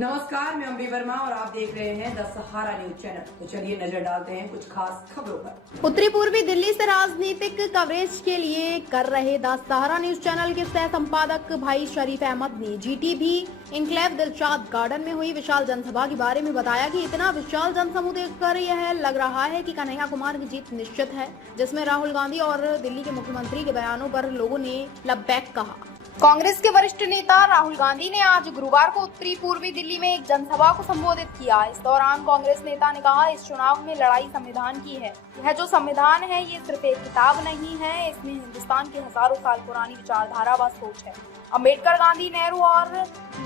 नमस्कार, मैं अम्बी वर्मा और आप देख रहे हैं द सहारा न्यूज चैनल। तो चलिए नजर डालते हैं कुछ खास खबरों पर। उत्तरी पूर्वी दिल्ली से राजनीतिक कवरेज के लिए कर रहे द सहारा न्यूज चैनल के सह संपादक भाई शरीफ अहमद ने जीटीबी इंक्लेव दिलशाद गार्डन में हुई विशाल जनसभा के बारे में बताया कि इतना विशाल जनसमूह देखकर यह लग रहा है कि कन्हैया कुमार की जीत निश्चित है, जिसमें राहुल गांधी और दिल्ली के मुख्यमंत्री के बयानों पर लोगों ने लबैक कहा। कांग्रेस के वरिष्ठ नेता राहुल गांधी ने आज गुरुवार को उत्तरी पूर्वी दिल्ली में एक जनसभा को संबोधित किया। इस दौरान कांग्रेस नेता ने कहा, इस चुनाव में लड़ाई संविधान की है। यह जो संविधान है ये सिर्फ एक किताब नहीं है, इसमें हिंदुस्तान की हजारों साल पुरानी विचारधारा व सोच है। अम्बेडकर, गांधी, नेहरू और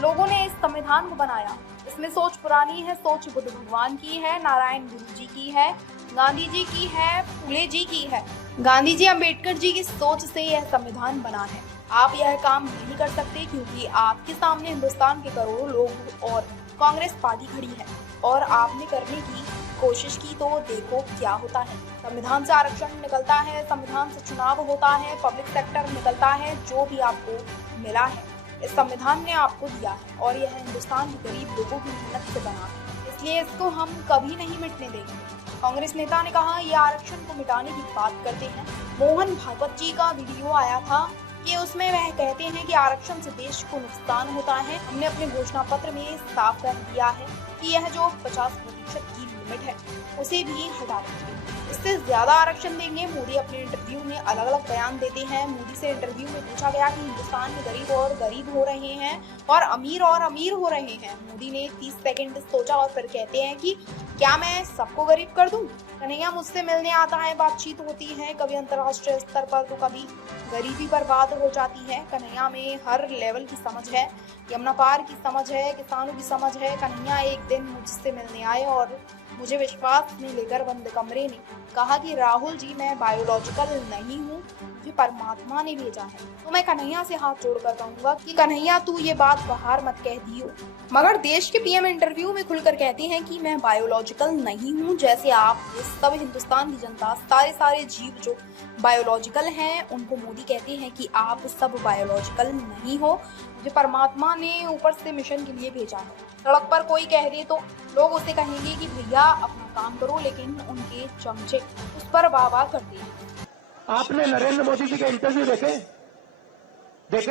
लोगों ने इस संविधान को बनाया। इसमें सोच पुरानी है, सोच बुद्ध भगवान की है, नारायण गुरु जी की है, गांधी जी की है, फूले जी की है। गांधी जी, अम्बेडकर जी की सोच से यह संविधान बना है। आप यह काम नहीं कर सकते क्योंकि आपके सामने हिंदुस्तान के करोड़ों लोग और कांग्रेस पार्टी खड़ी है और आपने करने की कोशिश की तो देखो क्या होता है। संविधान से आरक्षण निकलता है, संविधान से चुनाव होता है, पब्लिक सेक्टर निकलता है। जो भी आपको मिला है इस संविधान ने आपको दिया है और यह हिंदुस्तान के गरीब लोगों की मेहनत से बना है, इसलिए इसको हम कभी नहीं मिटने देंगे। कांग्रेस नेता ने कहा, ये आरक्षण को मिटाने की बात करते हैं। मोहन भागवत जी का वीडियो आया था कि उसमें वह कहते हैं कि आरक्षण से देश को नुकसान होता है। हमने अपने घोषणा पत्र में साफ कर दिया है कि यह जो 50% की लिमिट है उसे भी हटा देंगे, इससे ज्यादा आरक्षण देंगे। मोदी अपने इंटरव्यू में अलग अलग बयान देते हैं। मोदी से इंटरव्यू में पूछा गया कि हिंदुस्तान में गरीब और गरीब हो रहे हैं और अमीर हो रहे हैं। मोदी ने 30 सेकंड सोचा और फिर कहते हैं कि क्या मैं सबको गरीब कर दूं? कन्हैया मुझसे मिलने आता है, बातचीत होती है, कभी अंतर्राष्ट्रीय स्तर पर तो कभी गरीबी पर बात हो जाती है। कन्हैया में हर लेवल की समझ है, यमुना पार की समझ है, किसानों की समझ है। कन्हैया एक दिन मुझसे मिलने आए और मुझे विश्वास में लेकर बंद कमरे में कहा कि राहुल जी, मैं बायोलॉजिकल नहीं हूँ, मुझे परमात्मा ने भेजा है। तो मैं कन्हैया से हाथ जोड़कर कहूंगा कि कन्हैया तू ये बात बाहर मत कह दियो। मगर देश के पीएम इंटरव्यू में खुलकर कहते हैं कि मैं बायोलॉजिकल नहीं हूँ। जैसे आप सब हिंदुस्तान की जनता, सारे जीव जो बायोलॉजिकल हैं, उनको मोदी कहते हैं कि आप सब बायोलॉजिकल नहीं हो, मुझे परमात्मा ने ऊपर से मिशन के लिए भेजा है। सड़क पर कोई कह दे तो लोग उसे कहेंगे कि भैया अपना काम करो, लेकिन उनके चमचे उस पर वाह करते हैं। आपने नरेंद्र मोदी जी के इंटरव्यू देखे?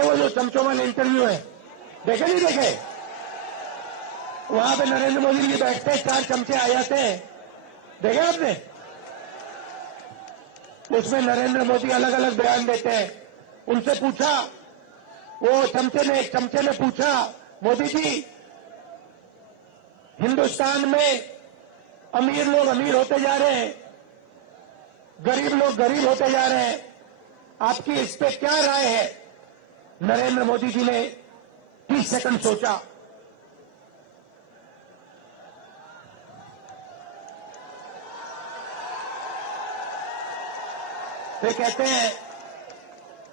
वो जो चमचों वाले इंटरव्यू है, देखे नहीं देखे? वहां पे नरेंद्र मोदी जी बैठते, 4 चमचे आ जाते हैं, देखे आपने? उसमें नरेंद्र मोदी अलग अलग बयान देते हैं। उनसे पूछा, वो एक चमचे ने पूछा, मोदी जी, हिंदुस्तान में अमीर लोग अमीर होते जा रहे हैं, गरीब लोग गरीब होते जा रहे हैं, आपकी इस पे क्या राय है? नरेंद्र मोदी जी ने 30 सेकंड सोचा, वे कहते हैं,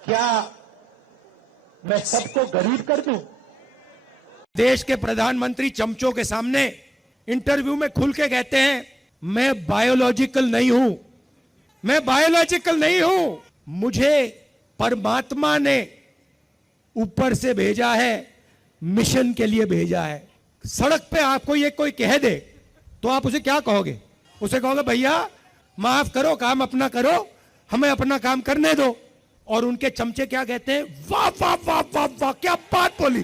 क्या मैं सबको गरीब कर दूं? देश के प्रधानमंत्री चमचों के सामने इंटरव्यू में खुल के कहते हैं, मैं बायोलॉजिकल नहीं हूं, मुझे परमात्मा ने ऊपर से भेजा है, मिशन के लिए भेजा है। सड़क पे आपको ये कोई कह दे तो आप उसे क्या कहोगे? उसे कहोगे, भैया माफ करो, काम अपना करो, हमें अपना काम करने दो। और उनके चमचे क्या कहते हैं? वाह वाह वाह वाह वाह, क्या बात बोली,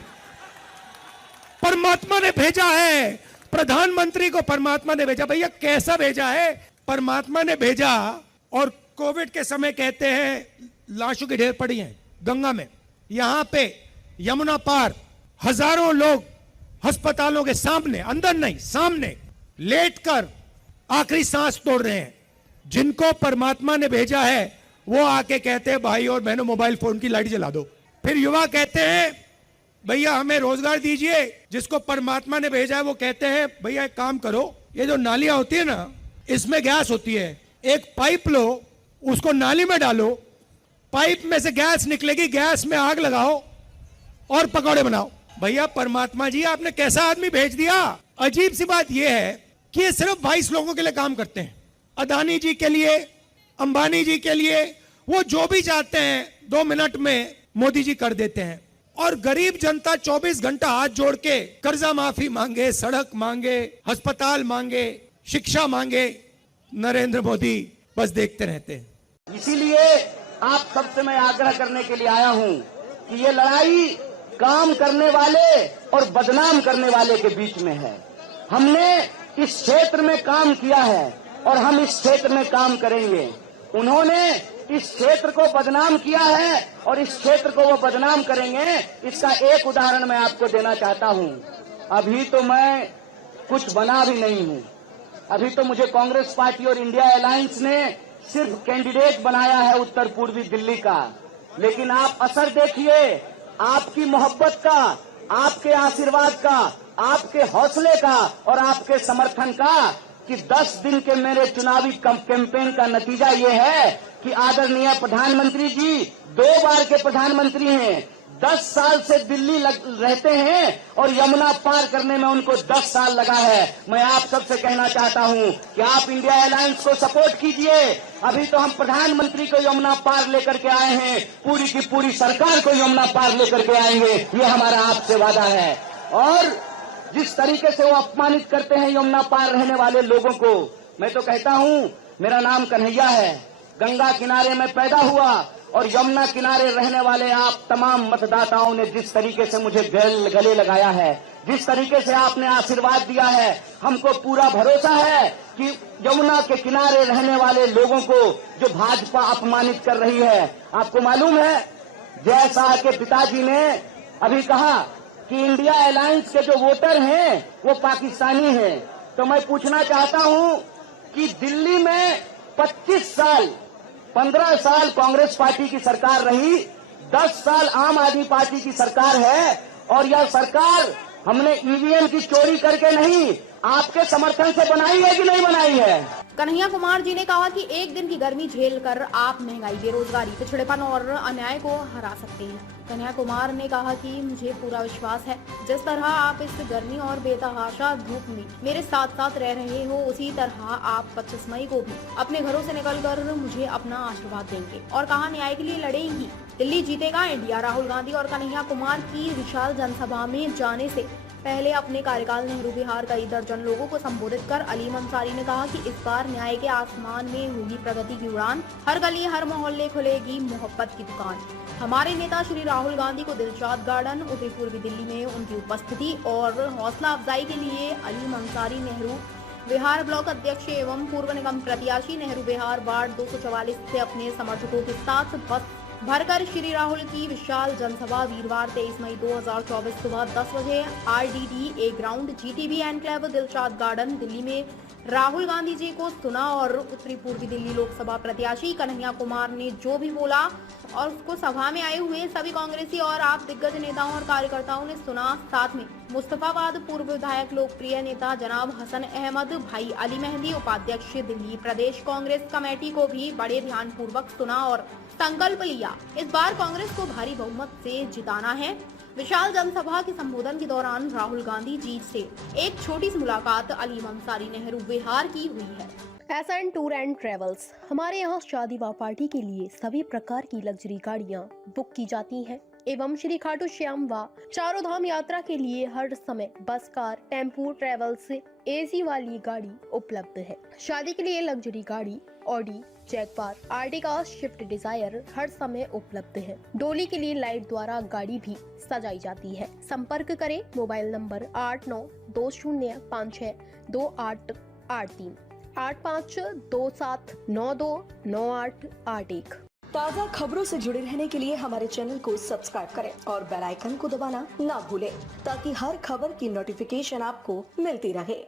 परमात्मा ने भेजा है, प्रधानमंत्री को परमात्मा ने भेजा। भैया कैसा भेजा है? परमात्मा ने भेजा। और कोविड के समय कहते हैं लाशों की ढेर पड़ी हैं गंगा में, यहां पे यमुना पार हजारों लोग अस्पतालों के सामने, अंदर नहीं सामने लेटकर आखिरी सांस तोड़ रहे हैं। जिनको परमात्मा ने भेजा है वो आके कहते हैं, भाई और बहनों मोबाइल फोन की लाइट जला दो। फिर युवा कहते हैं, भैया हमें रोजगार दीजिए। जिसको परमात्मा ने भेजा है वो कहते हैं, भैया एक काम करो, ये जो नालियां होती है ना, इसमें गैस होती है, एक पाइप लो, उसको नाली में डालो, पाइप में से गैस निकलेगी, गैस में आग लगाओ और पकौड़े बनाओ। भैया परमात्मा जी, आपने कैसा आदमी भेज दिया? अजीब सी बात यह है कि ये सिर्फ 22 लोगों के लिए काम करते हैं, अदानी जी के लिए, अंबानी जी के लिए। वो जो भी चाहते हैं 2 मिनट में मोदी जी कर देते हैं। और गरीब जनता 24 घंटा हाथ जोड़ के कर्जा माफी मांगे, सड़क मांगे, अस्पताल मांगे, शिक्षा मांगे, नरेंद्र मोदी बस देखते रहते हैं। इसीलिए आप सबसे मैं आग्रह करने के लिए आया हूं कि ये लड़ाई काम करने वाले और बदनाम करने वाले के बीच में है। हमने इस क्षेत्र में काम किया है और हम इस क्षेत्र में काम करेंगे। उन्होंने इस क्षेत्र को बदनाम किया है और इस क्षेत्र को वो बदनाम करेंगे। इसका एक उदाहरण मैं आपको देना चाहता हूं। अभी तो मैं कुछ बना भी नहीं हूं। अभी तो मुझे कांग्रेस पार्टी और इंडिया अलायंस ने सिर्फ कैंडिडेट बनाया है उत्तर पूर्वी दिल्ली का। लेकिन आप असर देखिए, आपकी मोहब्बत का, आपके आशीर्वाद का, आपके हौसले का और आपके समर्थन का कि 10 दिन के मेरे चुनावी कैंपेन का नतीजा ये है कि आदरणीय प्रधानमंत्री जी 2 बार के प्रधानमंत्री हैं, 10 साल से दिल्ली रहते हैं और यमुना पार करने में उनको 10 साल लगा है। मैं आप सबसे कहना चाहता हूं कि आप इंडिया अलायंस को सपोर्ट कीजिए। अभी तो हम प्रधानमंत्री को यमुना पार लेकर के आए हैं, पूरी की पूरी सरकार को यमुना पार लेकर के आएंगे, ये हमारा आपसे वादा है। और जिस तरीके से वो अपमानित करते हैं यमुना पार रहने वाले लोगों को, मैं तो कहता हूं मेरा नाम कन्हैया है, गंगा किनारे में पैदा हुआ और यमुना किनारे रहने वाले आप तमाम मतदाताओं ने जिस तरीके से मुझे गले लगाया है, जिस तरीके से आपने आशीर्वाद दिया है, हमको पूरा भरोसा है कि यमुना के किनारे रहने वाले लोगों को जो भाजपा अपमानित कर रही है, आपको मालूम है जय शाह के पिताजी ने अभी कहा कि इंडिया अलायंस के जो वोटर हैं वो पाकिस्तानी हैं। तो मैं पूछना चाहता हूं कि दिल्ली में 25 साल 15 साल कांग्रेस पार्टी की सरकार रही, 10 साल आम आदमी पार्टी की सरकार है और यह सरकार हमने ईवीएम की चोरी करके नहीं, आपके समर्थन से बनाई है कि नहीं बनाई है। कन्हैया कुमार जी ने कहा कि एक दिन की गर्मी झेल कर आप महंगाई, बेरोजगारी, पिछड़ेपन और अन्याय को हरा सकते हैं। कन्हैया कुमार ने कहा कि मुझे पूरा विश्वास है जिस तरह आप इस गर्मी और बेतहाशा धूप में मेरे साथ साथ रह रहे हो, उसी तरह आप 25 मई को भी अपने घरों से निकलकर मुझे अपना आशीर्वाद देंगे। और कहा न्याय के लिए लड़ेंगी, दिल्ली जीतेगा इंडिया। राहुल गांधी और कन्हैया कुमार की विशाल जनसभा में जाने से पहले अपने कार्यकाल नेहरू विहार कई दर्जन लोगों को संबोधित कर अलीम अंसारी ने कहा कि इस बार न्याय के आसमान में होगी प्रगति की उड़ान, हर गली हर मोहल्ले खुलेगी मोहब्बत की दुकान। हमारे नेता श्री राहुल गांधी को दिलशाद गार्डन उत्तरी पूर्वी दिल्ली में उनकी उपस्थिति और हौसला अफजाई के लिए अलीम अंसारी नेहरू विहार ब्लॉक अध्यक्ष एवं पूर्व निगम प्रत्याशी नेहरू विहार वार्ड 244 से अपने समर्थकों के साथ बस भरकर श्री राहुल की विशाल जनसभा वीरवार 23 मई 2024 सुबह 10 बजे RDDA ground GTB enclave Dilshad garden Delhi में राहुल गांधी जी को सुना और उत्तरी पूर्वी दिल्ली लोकसभा प्रत्याशी कन्हैया कुमार ने जो भी बोला और उसको सभा में आए हुए सभी कांग्रेसी और आप दिग्गज नेताओं और कार्यकर्ताओं ने सुना। साथ में मुस्तफाबाद पूर्व विधायक लोकप्रिय नेता जनाब हसन अहमद, भाई अली मेहंदी, उपाध्यक्ष दिल्ली प्रदेश कांग्रेस कमेटी को भी बड़े ध्यान पूर्वक सुना और संकल्प लिया इस बार कांग्रेस को भारी बहुमत से जिताना है। विशाल जनसभा के संबोधन के दौरान राहुल गांधी जी से एक छोटी सी मुलाकात अलीम अंसारी नेहरू विहार की हुई है। SN टूर एंड ट्रेवल्स, हमारे यहाँ शादी व पार्टी के लिए सभी प्रकार की लग्जरी गाड़ियाँ बुक की जाती हैं एवं श्री खाटू श्याम व चारों धाम यात्रा के लिए हर समय बस, कार, टेम्पू, ट्रेवल्स AC वाली गाड़ी उपलब्ध है। शादी के लिए लग्जरी गाड़ी Audi, Jaguar, Ertiga, Swift Dzire हर समय उपलब्ध है। डोली के लिए लाइट द्वारा गाड़ी भी सजाई जाती है। संपर्क करें मोबाइल नंबर 8920562883 8527929881। ताज़ा खबरों से जुड़े रहने के लिए हमारे चैनल को सब्सक्राइब करें और बेल आइकन को दबाना ना भूलें ताकि हर खबर की नोटिफिकेशन आपको मिलती रहे।